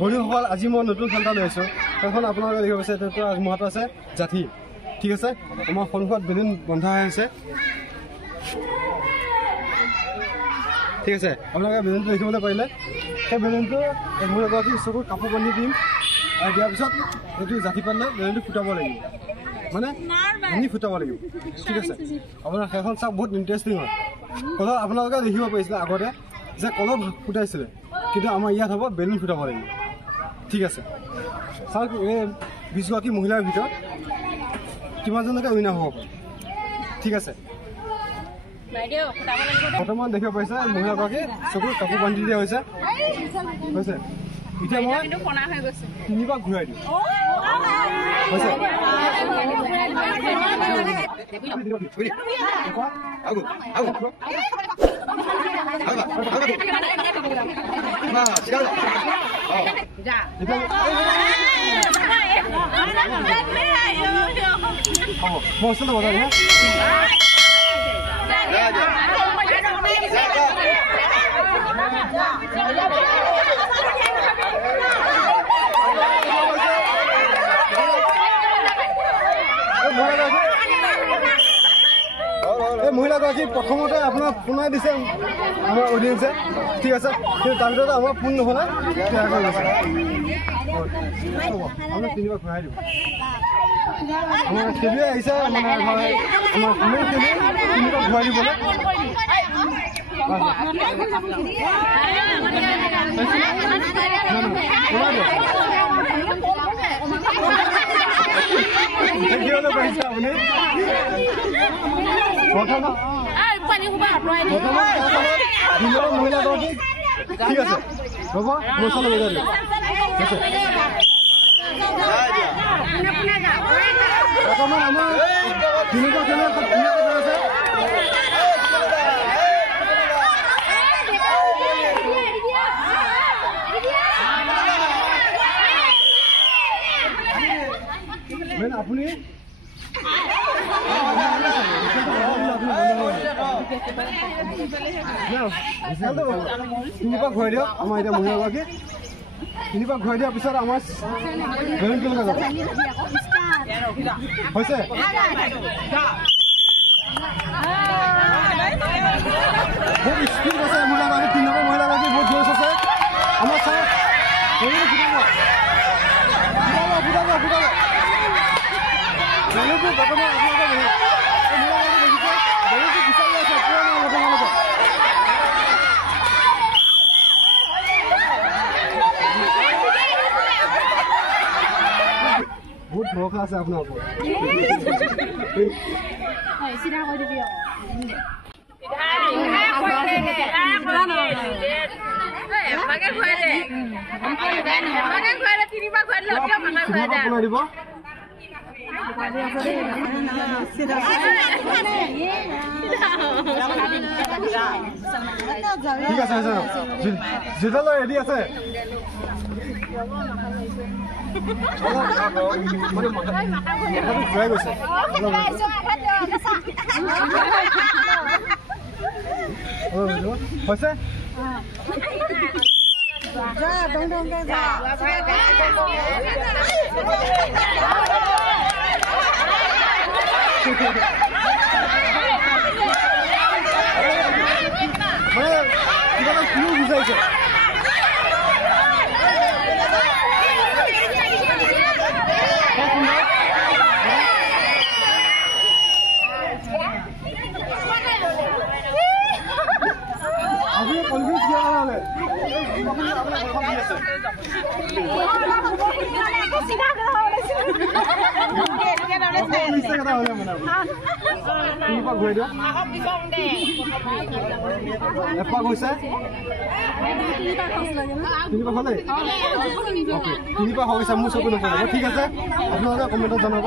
বন্ধুসকল আজি মই নতুন খেল এটা লৈ আছোঁ সেইখন আপোনালোকে দেখিব পাইছে এইটো আগমুহাত আছে জাঠি ঠিক আছে আমাৰ সন্মুখত বেলুন বন্ধা হৈ আছে ঠিক আছে আপোনালোকে বেলুনটো দেখিবলৈ পাৰিলে সেই বেলুনটো মোৰ এগৰাকী চকুত কাপোৰ বান্ধি দিম আৰু দিয়াৰ পিছত এইটো জাঠি পালে বেলুনটো ফুটাব লাগিব মানে ভাঙি ফুটাব লাগিব ঠিক আছে আপোনাৰ সেইখন চাওক বহুত ইণ্টাৰেষ্টিং হয় কলহ আপোনালোকে দেখিব পাৰিছিলে আগতে যে কলহ ফুটাইছিলে কিন্তু আমাৰ ইয়াত হ'ব বেলুন ফুটাব লাগিব ঠিক আছে চাওক এই 20 গৰাকী মহিলাৰ ভিতৰত কিমানজনলৈকে উইনাৰ হ'ব পাৰে ঠিক আছে বৰ্তমান দেখিব পাইছে মহিলাগৰাকী চকুত কাপোৰ বান্ধি দিয়া হৈছে এতিয়া মই 3বাৰ ঘূৰাই দিম হৈছে মহিলাগৰাকী প্ৰথমতে আপোনাক ফোনাই দিছে আমাৰ অডিয়েঞ্চে ঠিক আছে কিন্তু তাৰ ভিতৰত আমাৰ ফোন নহ'লে তৈয়াৰ কৰি আছে আমি 3বাৰ ঘূৰাই দিম আমাৰ খেলুৱৈ আহিছে মানে আমাৰ মেইন খেলুৱৈ 3বাৰ ঘূৰাই দিবলৈ পাৰিছে আপুনি মহিলাগৰাকী ঠিক আছে হ'ব মোৰ ওচৰলৈ লৈ যাম বৰ্তমান আমাৰ 3বাৰ খেলৰ আছে আপুনি তিনিবাৰ ঘূৰাই দিয়ক আমাৰ এতিয়া মহিলাগৰাকী 3বাৰ ঘূৰাই দিয়াৰ পিছত আমাৰ বেলুন কেনেকৈ যাব হৈছে বহুত স্পীড আছে মহিলাগৰাকী 3বাৰ মহিলাগৰাকী বহুত জোচ আছে আমাৰ চাওক বৰ্তমান বহুত ভৰসা আছে আপোনাৰ ওপৰত চিধা কৰি দিবি দিব ঠিক আছে যেতিয়ালৈ ৰেডি আছে ঘূৰাই গৈছে হৈছে কিবা কিনো বুজাইছে আপুনি কনফিউজ কিয় নহ'লে এপাক হৈছে 3বাৰ হ'লে 3বাৰ হৈছে মোৰ চকু নপৰিব ঠিক আছে আপোনালোকে কমেণ্টত জনাব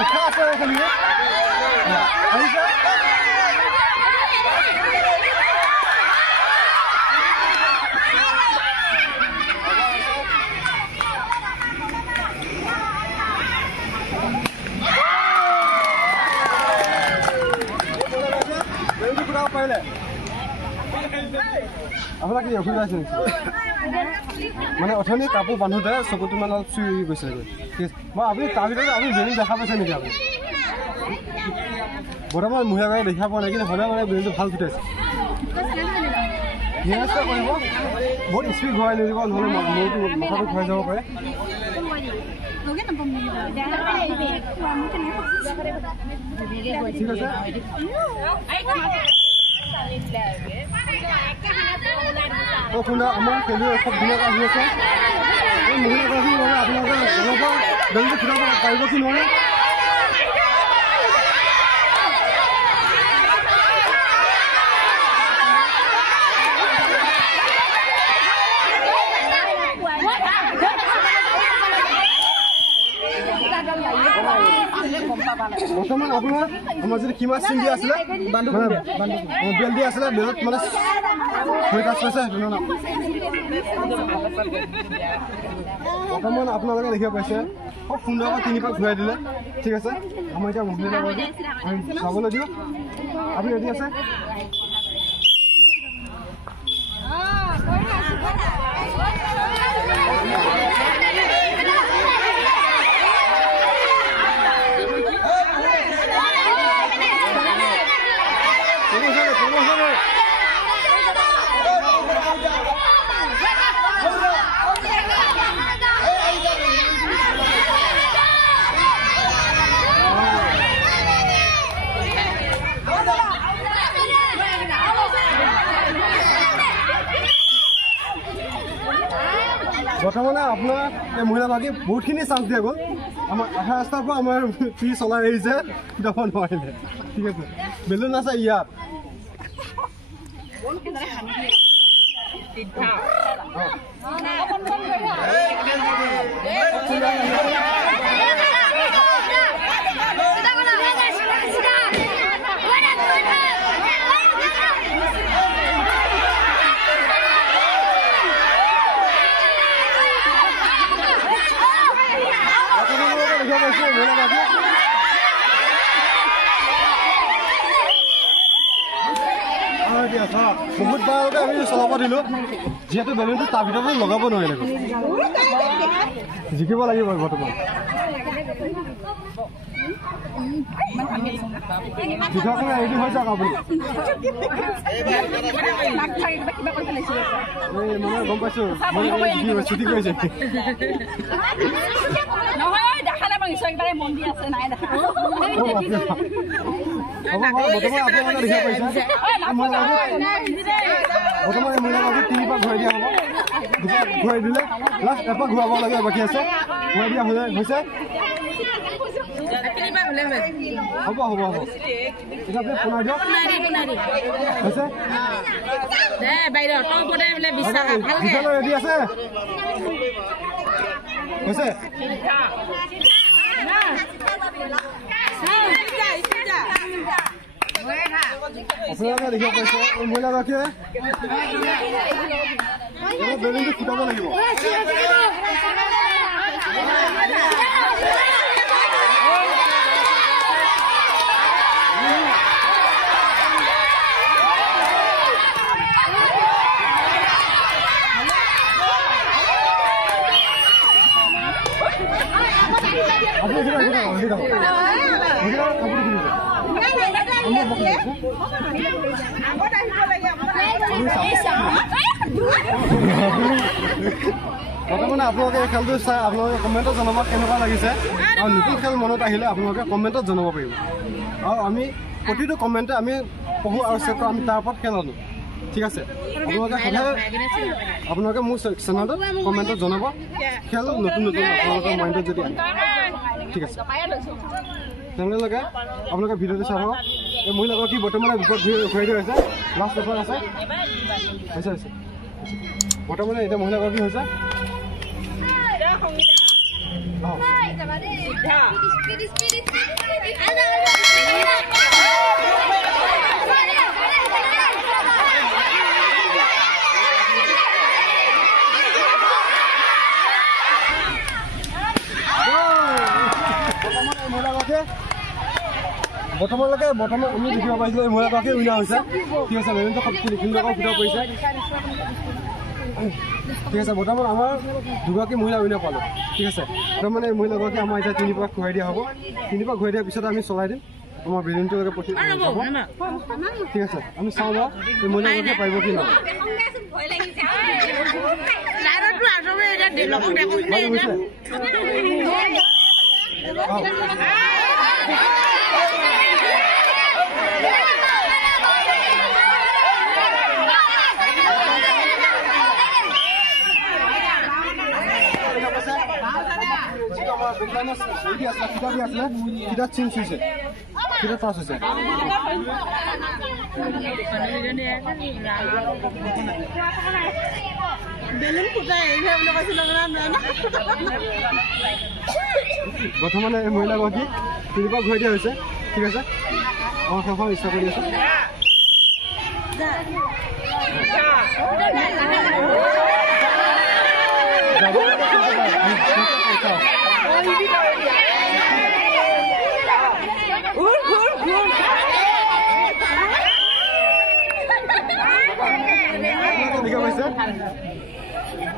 ইচ্ছা আছে খেলিব আহিছে নোৱাৰিলে আপোনাৰ কি অসুবিধা আছে মানে অথনি কাপোৰ বান্ধোতে চকুটো মানে অলপ চুই গৈছে মই আপুনি তাৰ ভিতৰত আপুনি বেলুন দেখা পাইছে নেকি আপুনি বৰ্তমান মহিলাগৰাকী দেখা পোৱা নাই কিন্তু হ'লেও মানে বেলুনটো ভাল ফুটাইছে নিৰাস্ত কৰিব বহুত স্পীড ঘূৰাই লৈ যাব নহ'লে মূৰটো মাথাটো ঘূৰাই যাব পাৰে ঠিক আছে শুনা আমাৰ খেলুৱৈ খুব ধুনীয়াকৈ আহি আছে এই মহিলাগৰাকী মানে আপোনালোকে অলপ বেলুনটো ফুটাব পাৰিব কি নোৱাৰে বৰ্তমান আপোনাৰ আমাৰ যদি কিমান চিন দিয়া আছিলে বেল দিয়া আছিলে বেলত মানে বৰ্তমান আপোনালোকে দেখিব পাইছে খুব সুন্দৰকৈ 3 পাক ঘূৰাই দিলে ঠিক আছে আমাৰ এতিয়া মহিলা চাবলৈ দিওঁ আপুনি ৰেডি আছে বৰ্তমানে আপোনাৰ এই মহিলাগৰাকী বহুতখিনি চান্স দিয়া গ'ল আমাৰ আধা ৰাস্তাৰ পৰা আমাৰ ফ্ৰী চলাই আহিছে ফুটাব নোৱাৰিলে ঠিক আছে বেলুন আছে ইয়াত বহুত বাৰতে আমি চলাব দিলোঁ যিহেতু বেলুনটো তাৰ ভিতৰতে লগাব নোৱাৰিলে জিকিব লাগিব বৰ্তমান পিঠাখন ৰেডি হৈ যাওক আপুনি মানে গম পাইছোঁ ছুটি কৰিছে বৰ্তমান মহিলাগৰাকী 3 পাক ঘূৰাই দিয়া হ'ব 2 পাক ঘূৰাই দিলে লাষ্ট এপাক ঘূৰাব লাগে বাকী আছে ঘূৰাই দিয়া হৈছে হ'ব হ'ব হ'ব এতিয়া আপুনি শুনাই দিয়ক হৈছে ৰেডি আছে হৈছে আপোনালোকে দেখিব পাইছে এই মহিলাগৰাকীয়ে বেলুনটো ফুটাব লাগিব বৰ্তমানে আপোনালোকে এই খেলটো চাই আপোনালোকে কমেণ্টত জনাব কেনেকুৱা লাগিছে আৰু নতুন খেল মনত আহিলে আপোনালোকে কমেণ্টত জনাব পাৰিব আৰু আমি প্ৰতিটো কমেণ্টে আমি পঢ়োঁ আৰু চেক কৰোঁ আমি তাৰ ওপৰত খেল আনো ঠিক আছে আপোনালোকে মোৰ চেনেলটোত কমেণ্টত জনাব খেল নতুন নতুন আপোনালোকৰ মাইণ্ডত যদি আহে ঠিক আছে তেনেহ'লে আপোনালোকে ভিডিঅ'টো চাব এই মহিলাগৰাকী বৰ্তমানে বিপদ ঘূৰাই দিয়া হৈছে লাষ্ট পেপাৰ আছে হৈছে হৈছে বৰ্তমানে এতিয়া মহিলাগৰাকী হৈছে বৰ্তমানলৈকে আমি দেখিব পাইছোঁ এই মহিলাগৰাকীয়ে উইনাৰ হৈছে ঠিক আছে বেলুনটো সুন্দৰকৈ ফুটাব পাৰিছে ঠিক আছে বৰ্তমান আমাৰ দুগৰাকী মহিলা উইনাৰ পালোঁ ঠিক আছে তাৰমানে এই মহিলাগৰাকী আমাৰ এতিয়া 3 পাক ঘূৰাই দিয়া হ'ব 3 পাক ঘূৰাই দিয়াৰ পিছত আমি চলাই দিম আমাৰ বেলুনটোলৈকে পঠিয়াব ঠিক আছে আমি চাওঁ বা এই মহিলাগৰাকীয়ে পাৰিব কি নহয় kita cing susah, kita tak susah. Belum kita ini apa masih lagi বর্তমানে এই মহিলাগৰাকী 3 পাক ঘূৰাই দিয়া হৈছে ঠিক আছে আমাৰ খেলখন ইচ্ছা কৰি আছে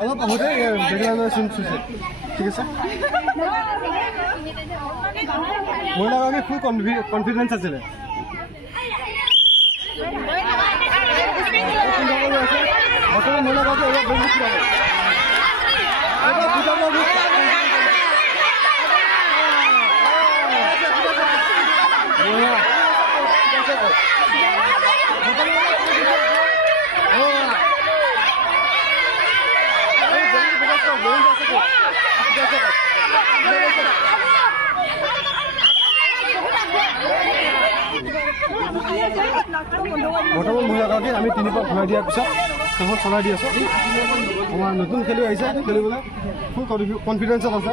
অলপ আহোঁতে বেগলাইনৰ চিন চুইছে ঠিক আছে মহিলাগৰাকী ফুল কনফিডেন্স আছিলে মহিলাগৰাকী অলপ বেছি বৰ্তমান মহিলাগৰাকী আমি 3 পাক ঘূৰাই দিয়াৰ পিছত খেলখন চলাই দি আছোঁ আমাৰ নতুন খেলুৱৈ আহিছে খেলিবলৈ ফুল কনফিডেন্সত আছে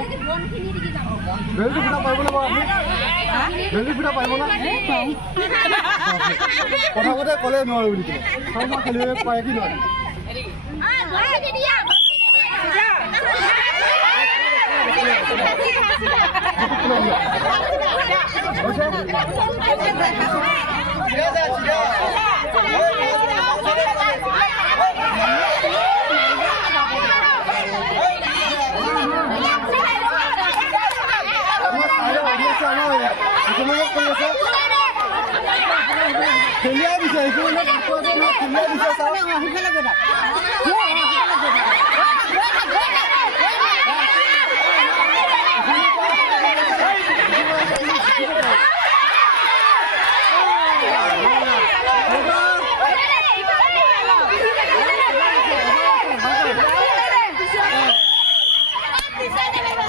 বেলটো ফুটা পাৰিবনে বাৰু আপুনি বেলটো ফুটা পাৰিবনে প্ৰথমতে ক'লে নোৱাৰোঁ বুলি ক'লে খেলিবলৈ পাৰে কি নোৱাৰে খেলিয়া দিছে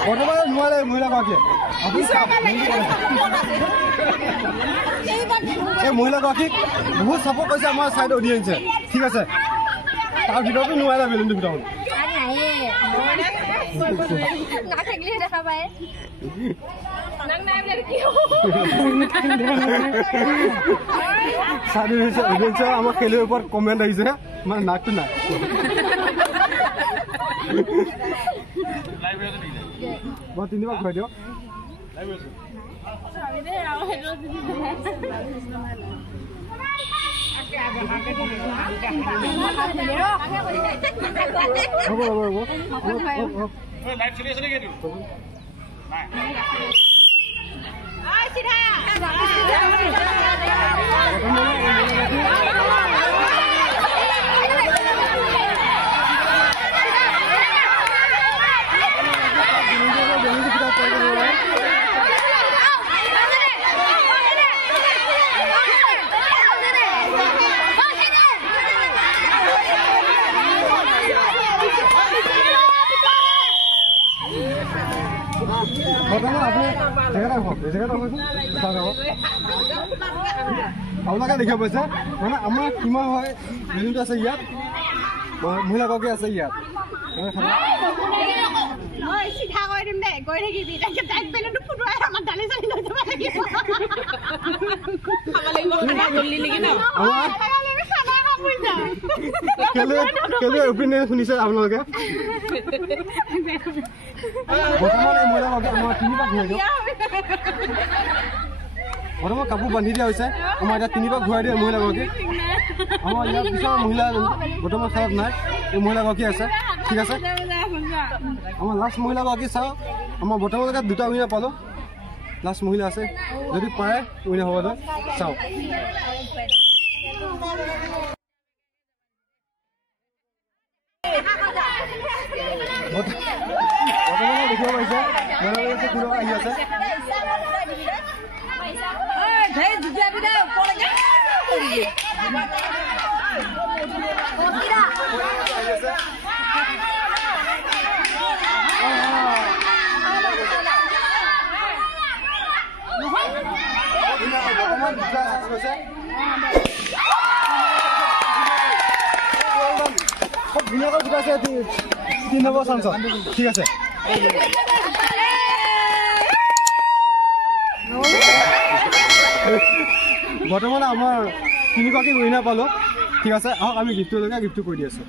বৰ্তমান নোৱাৰে মহিলাগৰাকীয়ে এই মহিলাগৰাকীক বহুত চাপৰ্ট কৰিছে আমাৰ চাইড অডিয়েঞ্চে ঠিক আছে তাৰ ভিতৰতো নোৱাৰে বেলুনটো ফুটাব আমাৰ খেলুৱৈৰ ওপৰত কমেণ্ট আহিছে মানে নাকটো নাই মই 3 পাক ঘূৰাই দিয়ক আপোনালোকে দেখিব পাইছে মানে আমাৰ কিমান হয় বেলুনটো আছে ইয়াত মহিলাগৰাকী আছে ইয়াত চিধা কৰি দিম দে গৈ থাকিবি তাইক বেলুনটো ফুটুৱাই আমাৰ দালি চালি লৈ যাব লাগিব খেলুৱৈ অপিনিয়ন শুনিছে আপোনালোকে বৰ্তমান এই মহিলাগৰাকী আমাৰ 3 পাক ঘূৰাই দিয়ক বৰ্তমান কাপোৰ বান্ধি দিয়া হৈছে আমাৰ এতিয়া 3 পাক ঘূৰাই দিয়ে মহিলাগৰাকী আমাৰ ইয়াৰ পিছৰ মহিলা বৰ্তমান খেলত নাই এই মহিলাগৰাকী আছে ঠিক আছে আমাৰ লাষ্ট মহিলাগৰাকী চাওঁ আমাৰ বৰ্তমানলৈকে 2টা উইনাৰ পালোঁ লাষ্ট মহিলা আছে যদি পাৰে উইনাৰ হ'ব চাওঁ বৰ্তমানে দেখিব পাৰিছে মহিলাগৰাকী কিবা আহি আছে ধুনীয়াকৈ গোটাইছে 3 নম্বৰ চান্সত ঠিক আছে বৰ্তমান আমাৰ 3গৰাকী উইনাৰ পালোঁ ঠিক আছে আহক আমি গিফ্টলৈকে গিফ্ট কৰি দি আছোঁ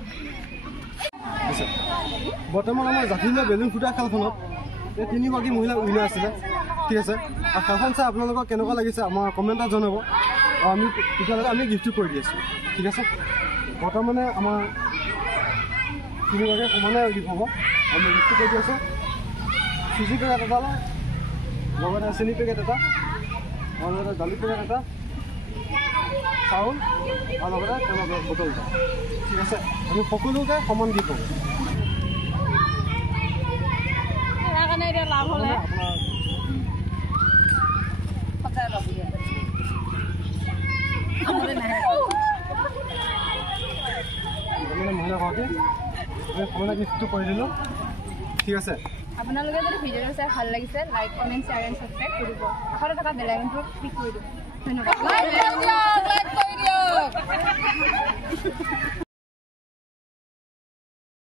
বৰ্তমান আমাৰ জাতিলৈ বেলুন ফুটা খেলখনত এই 3গৰাকী মহিলা উইনাৰ আছিলে ঠিক আছে আৰু খেলখন চাই আপোনালোকক কেনেকুৱা লাগিছে আমাৰ কমেণ্টত জনাব আৰু আমি তেতিয়ালৈকে আমি গিফ্ট কৰি দি আছোঁ ঠিক আছে বৰ্তমানে আমাৰ 3গৰাকী সমানে গিফ্ট হ'ব আমি গিফ্ট কৰি দি আছোঁ চুজি পেকেট এটা লগতে চেনি পেকেট এটা আৰু লগতে দালি পেকেট এটা চাউল আৰু লগতে তেলৰ বটল এটা ঠিক আছে আমি সকলোকে সমান গিফ্ট হ'ব মহিলাগৰাকী সমানে গিফ্টটো কৰি দিলোঁ ঠিক আছে আপোনালোকে যদি ভিডিঅ'টো চাই ভাল লাগিছে like comment share and subscribe কৰিব কাষতে থকা বেল আইকনটো ক্লিক কৰি দিব ধন্যবাদ